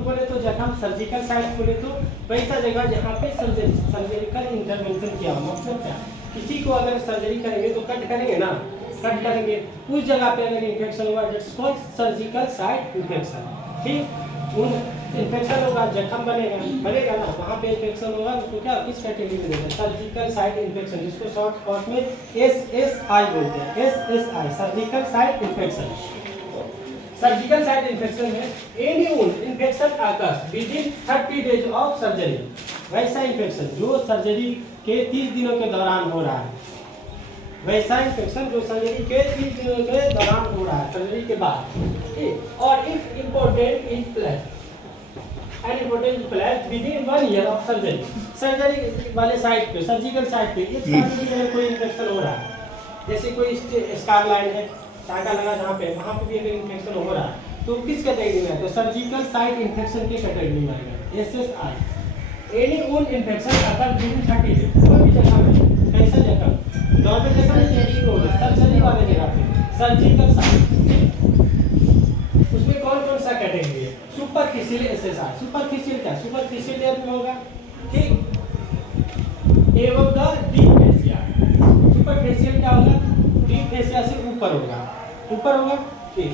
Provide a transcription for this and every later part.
बोले तो जखम, सर्जिकल साइट बोले तो वैसा जगह जहाँ पे सर्जिकल इंटरवेंशन किया हो। मतलब क्या, किसी को अगर सर्जरी करेंगे तो कट करेंगे ना, कट करेंगे उस जगह पे अगर इन्फेक्शन हुआ, that's called surgical site infection. ठीक, उन इन्फेक्शन होगा, जखम बनेगा ना, वहाँ पे इन्फेक्शन होगा, उसको क्या किस कैटेगरी में देगा, सर्जिकल साइट इन्फेक्शन, जिसको शॉर्ट फॉर्म में SSI बोलते हैं, SSI surgical site infection. Surgical site infection में any wound infection occurs within 30 days of surgery. वैसा इन्फेक्शन जो सर्जरी के 30 दिनों के दौरान हो रहा है, वैसा इन्फेक्शन जो सर्जरी के 30 दिनों के दौरान हो रहा है, सर्जरी के बाद। ठीक, और if important is place and important place within 1 year of surgery. Surgery वाले साइट पे, सर्जिकल साइट पे एक साल में कोई इन्फेक्शन हो रहा है, जैसे कोई स्कार लाइन है, टाँका लगा जहाँ पे, वहाँ पे भी अगर इन्फेक्शन हो रहा है तो किस कैटेगरी में है, तो सर्जिकल साइट इन्फेक्शन के कैटेगरी में आएगा, SSI। एनी वुंड इन्फेक्शन अगर विदिन 30 डेज, कोई भी जगह में, कैसा जगह, नॉर्मल जगह में चेकिंग हो गया, सर्जरी वाले जगह पे सर्जिकल साइट, उसमें कौन कौन सा कैटेगरी है, सुपरफिशियल SSI। सुपरफिशियल क्या, सुपरफिशियल लेयर में होगा, ठीक, एवं द डीप फेसिया। सुपरफिशियल क्या होगा, डीप फेसिया से ऊपर होगा, ऊपर होगा। ठीक,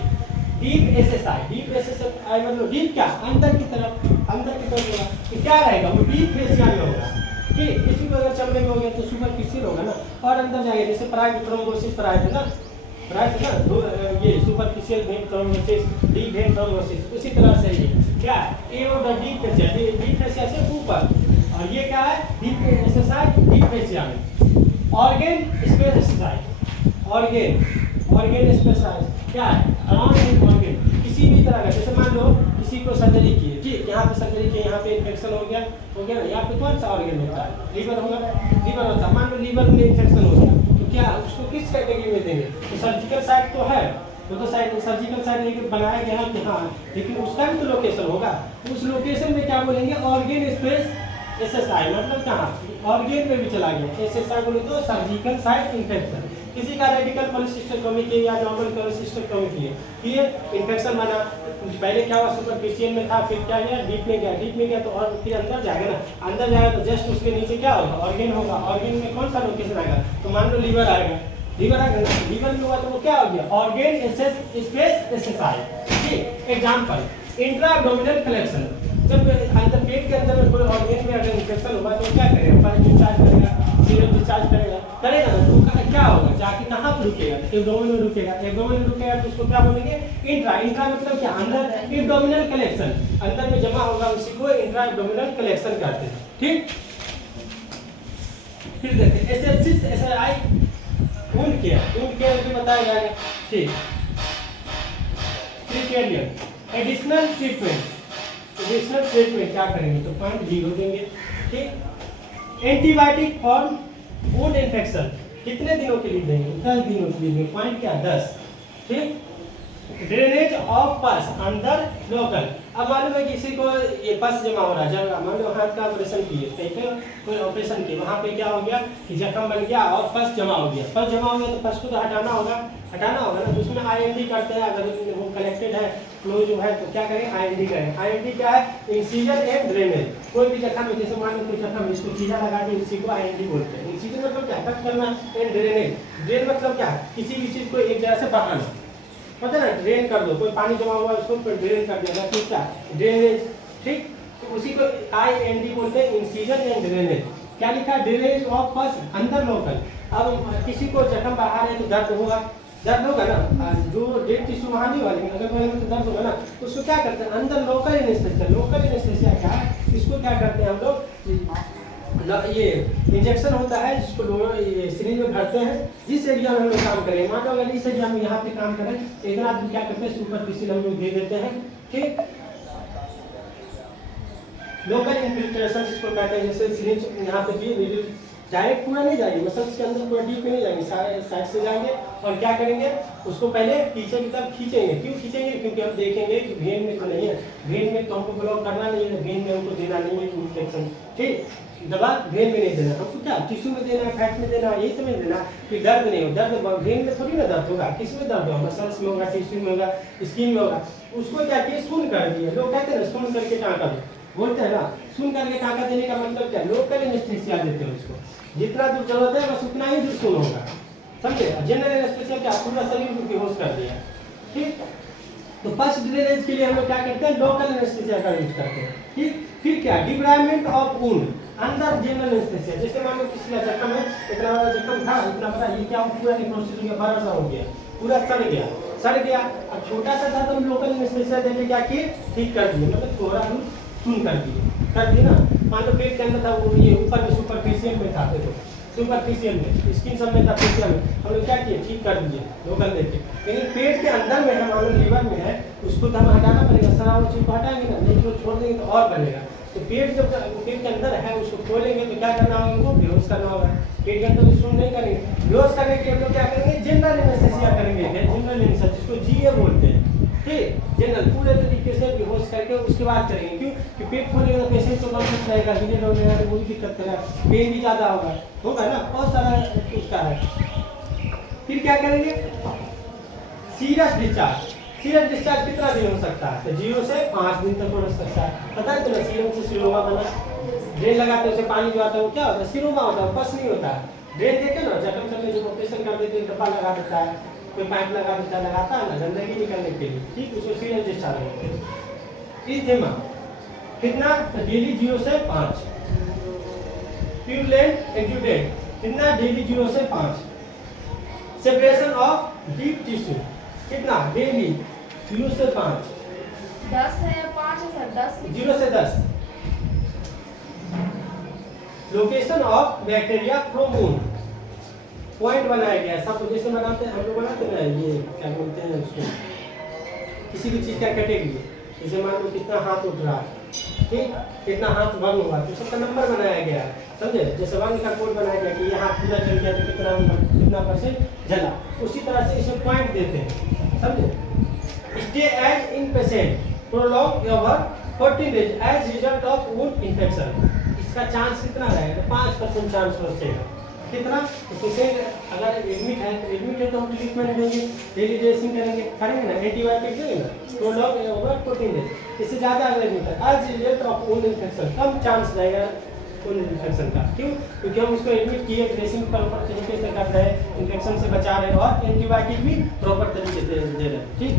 डीप SSI, डीप SSI मतलब डीप क्या, अंदर की तरफ, अंदर की तरफ होगा, तो क्या रहेगा वो डीप फेसिया में होगा। ठीक, किसी को अगर चमड़े में हो गया तो सुपरफिशियल होगा ना, और अंदर जाएगा, जैसे प्राइट थ्रोम्बोसिस प्राइट है ना, प्राइट है ना, ये superficial vein thrombosis, deep vein thrombosis, उसी तरह से ये क्या है, ये वो डीप फेसिया, डीप फेसिया से ऊपर, और ये क्या है, डीप SSI, डीप फेसिया में। ऑर्गन स्पेसिफाइड, ऑर्गन स्पेसिफाइड क्या है, अराउंड ऑर्गन, किसी भी तरह का, जैसे मान लो किसी को सर्जरी की है, ठीक, यहाँ पे सर्जरी की, यहाँ पे इन्फेक्शन हो गया ना, यहाँ पे कौन सा ऑर्गन होता है, लीवर होगा, लीवर होता है, मान लो लीवर में इन्फेक्शन हो गया तो क्या उसको किस कैटेगरी में देंगे, तो सर्जिकल साइट तो है, वो तो साइट सर्जिकल साइट लेके बनाया गया है कि हाँ, लेकिन उसका भी तो लोकेशन होगा, उस लोकेशन में क्या बोलेंगे, ऑर्गन स्पेस SSI, मतलब कहाँ, ऑर्गन में भी चला गया, SSI बोले तो सर्जिकल साइट इन्फेक्शन। किसी का रेडिकल कोलेसिस्टेक्टोमी की या नॉर्मल कोलेसिस्टेक्टोमी की है, इन्फेक्शन बना, पहले क्या हुआ, सुपरफिशियल में था, फिर क्या गया, डीप में गया, डीप में गया तो और फिर अंदर जाएगा ना, अंदर जाएगा तो जस्ट उसके नीचे क्या होगा, ऑर्गन होगा, ऑर्गन में कौन सा लोकेशन आएगा, तो मान लो लीवर आएगा, लीवर आएगा, लीवर में हुआ तो वो क्या हो गया, ऑर्गन स्पेस SSI। ठीक, एग्जाम्पल इंट्रा एब्डोमिनल कलेक्शन, जब अंदर पेट के अंदर में कोई ऑर्गन में अगर इन्फेक्शन हुआ तो क्या करेगा, फर्स्ट डिस्चार्ज करेगा, सीरम डिस्चार्ज करेगा ना, तो क्या होगा, जाके कहाँ पर रुकेगा, एब्डोमेन में रुकेगा, एब्डोमेन में रुकेगा तो उसको क्या बोलेंगे, इंट्रा। इंट्रा मतलब क्या, अंदर एब्डोमिनल कलेक्शन, अंदर में जमा होगा, उसी को इंट्रा एब्डोमिनल कलेक्शन कहते हैं। ठीक, फिर देखते एसेप्सिस SSI वुंड केयर भी बताया जाएगा। ठीक, एडिशनल ट्रीटमेंट क्या करेंगे, तो 0.0 देंगे। ठीक, एंटीबायोटिक फॉर वुंड इन्फेक्शन कितने दिनों के लिए देंगे, 10 दिनों के लिए, पॉइंट क्या 10। ठीक, ड्रेनेज ऑफ पस अंदर लोकल, अब मालूम है किसी को ये पस जमा हो रहा है, जब मान लो हाथ का ऑपरेशन किए, कहीं पे कोई ऑपरेशन किए, वहाँ पे क्या हो गया कि जख्म बन गया और पस जमा हो गया, पस जमा हो गया तो पस को तो हटाना होगा ना, तो उसमें IND करते हैं, अगर वो कलेक्टेड है, क्लोज है तो क्या करें, IND करें। IND क्या है, इंसीजन एंड ड्रेनेज, कोई भी जख्म में, जैसे मान लो कोई जख्म इसको चीजा लगा के उसी को IND बोलते हैं। इंसीजन मतलब क्या, कट करना, एंड ड्रेनेज, ड्रेन मतलब क्या, किसी भी चीज को एक जगह से बहाना, पता ना, ड्रेन कर दो, कोई पानी जमा हुआ है उसको ड्रेन कर दिया, तो क्या ड्रेनेज। ठीक, तो उसी को IND बोलते हैं, इंसीजन एंड ड्रेनेज। क्या लिखा, ड्रेनेज ऑफ पस अंदर लोकल। अब किसी को जख्म बाहर है तो दर्द होगा ना, जो डेड टिश्यू वहाँ नहीं वाले, अगर वाले में तो दर्द होगा ना, तो उसको क्या करते हैं, अंदर लोकल एनेस्थेसिया क्या है, इसको क्या करते हैं हम लोग, ये इंजेक्शन होता है जिसको सिरिंज में भरते हैं, जिस एरिया में हम लोग काम करें, मान लो अगर इस एरिया में यहाँ पे काम करें, इतना आदमी क्या करते हैं, सुपरफिशियल हम लोग दे देते हैं। ठीक, लोकल इन्फिल्ट्रेशन जिसको कहते हैं, जैसे सिरिंज यहाँ पे भी डायरेक्ट पूरा नहीं जाएंगे, मसल्स के अंदर पूरा डीप में नहीं जाएंगे, साइड से जाएंगे, और क्या करेंगे, उसको पहले पीछे की तरफ खींचेंगे। क्यों खींचेंगे, क्योंकि हम देखेंगे कि वेन में तो नहीं है, वेन में तो हमको ब्लॉक करना नहीं है, वेन में हमको देना नहीं है इंफेक्शन, ठीक। दवा वेन में नहीं देना, हमको क्या टिश्यू में देना है, फैट में देना है, यही समझ देना कि दर्द नहीं हो। दर्द वेन में थोड़ी ना दर्द होगा, किस में दर्द होगा, मसल्स में होगा, टिश्यू में होगा, स्किन में होगा। उसको क्या किया, सुन कर दिया। लोग कहते हैं ना सुन करके टाँका दो, बोलते हैं ना, सुन करके टाँका देने का मतलब क्या, लोकल एनेस्थीसिया देते हैं उसको। जितना दूर जरूरत है बस उतना ही दूर सुन होगा, समझे। जनरल एनेस्थीसिया क्या, पूरा शरीर को बेहोश कर दिया, ठीक। तो फर्स्ट ड्रेनेज के लिए हम लोग क्या करते हैं, लोकल एनेस्थीसिया का यूज करते हैं, ठीक। फिर क्या, डिब्राइमेंट ऑफ वुंड अंदर जनरल एनेस्थीसिया। जैसे मान लो किसी का जख्म है, इतना बड़ा जख्म था, इतना बड़ा, ये क्या पूरा नेक्रोसिस हो गया, बड़ा सा हो गया, पूरा सड़ गया। अब छोटा सा था तो हम लोकल एनेस्थीसिया देके क्या किए, ठीक कर दिए, मतलब थोड़ा दूर सुन कर दिए ना। मान लो पेट के अंदर था, वो ये ऊपर में सुपरफिशियल में था, देखो सुपरफिशियल में, स्किन सब में था, फेशियल में, हम लोग क्या किए, ठीक कर दिए लोकल देके। लेकिन पेट के अंदर में है, मान लो लीवर में है, उसको तो हमें हटाना पड़ेगा, सारा वो चीज को हटाएंगे ना, नहीं तो छोड़ देंगे तो और बढ़ेगा। तो पेट जब पेट के अंदर है, उसको खोलेंगे तो क्या करना होगा, उनको बेहोश करना होगा। पेट के अंदर सुन नहीं करेंगे, बेहोश करने के लिए हम लोग क्या करेंगे, जनरल एनेस्थीसिया करेंगे, जनरल एनेस्थीसिया जिसको जीए बोलते हैं, ठीक। जनरल पूरे तरीके से बेहोश करके उसके बाद करेंगे, क्यों कि पेट खोलेगा तो पेशेंट को कॉन्शियस रहेगा, हिले डोलेगा तो वही दिक्कत करेगा, पेन भी ज़्यादा होगा ना, बहुत सारा उसका है। फिर क्या करेंगे, सीरियस डिस्चार्ज। सीरियस डिस्चार्ज कितना दिन हो सकता है, तो 0 से 5 दिन तक हो सकता है। पता है तो ना, सीरम से सिरोमा बना, ड्रेन लगाते हैं, उसे पानी जो आता है वो क्या होता है, सिरोमा होता है, पस नहीं होता है। ड्रेन देते ना, जख्म सब में जो ऑपरेशन कर देते हैं, डब्बा लगा देता है, कोई पाइप लगा देता है, लगाता है ना गंदगी निकलने के लिए, ठीक, उसको सीरियस डिस्चार्ज होता है। इथेमा कितना, डेली 0 से 5। प्यूरलेंट एक्यूडेट कितना, डेली 0 से 5। सेपरेशन ऑफ डीप टिश्यू कितना, डेली 0 से 5। 10 है या 5 है सर, 10 0 से 10। Location of bacteria from wound, point बनाया गया, सब जैसे बनाते हैं हम लोग, बनाते हैं ये क्या बोलते हैं उसको, किसी भी चीज़ का कैटेगरी, जैसे मान लो कितना हाथ उठ रहा है, ठीक, कितना हाथ बंद हुआ, तो सबका नंबर बनाया गया है, समझे। जैसे वन का कोड बनाया गया कि ये हाथ पूरा जल गया तो कितना % जला, उसी तरह से इसे पॉइंट देते हैं, समझे। Stay as in patient prolong over 14 days as result of wound infection. इसका चांस कितना रहेगा, 5% चांस बचेगा, कितना, तो पेशेंट अगर एडमिट है तो हम ट्रीटमेंट देंगे, डेली ड्रेसिंग करेंगे ना, एंटीबायोटिक देंगे ना, प्रोलॉन्ग ओवर 14 डेज। इससे ज़्यादा अगर एडमिट है as result of wound infection, कम चांस रहेगा वुंड इन्फेक्शन का, क्यों, क्योंकि हम उसको एडमिट किए, ड्रेसिंग प्रॉपर तरीके से कर रहे हैं, इन्फेक्शन से बचा रहे हैं और एंटीबायोटिक भी प्रॉपर तरीके से दे रहे हैं, ठीक।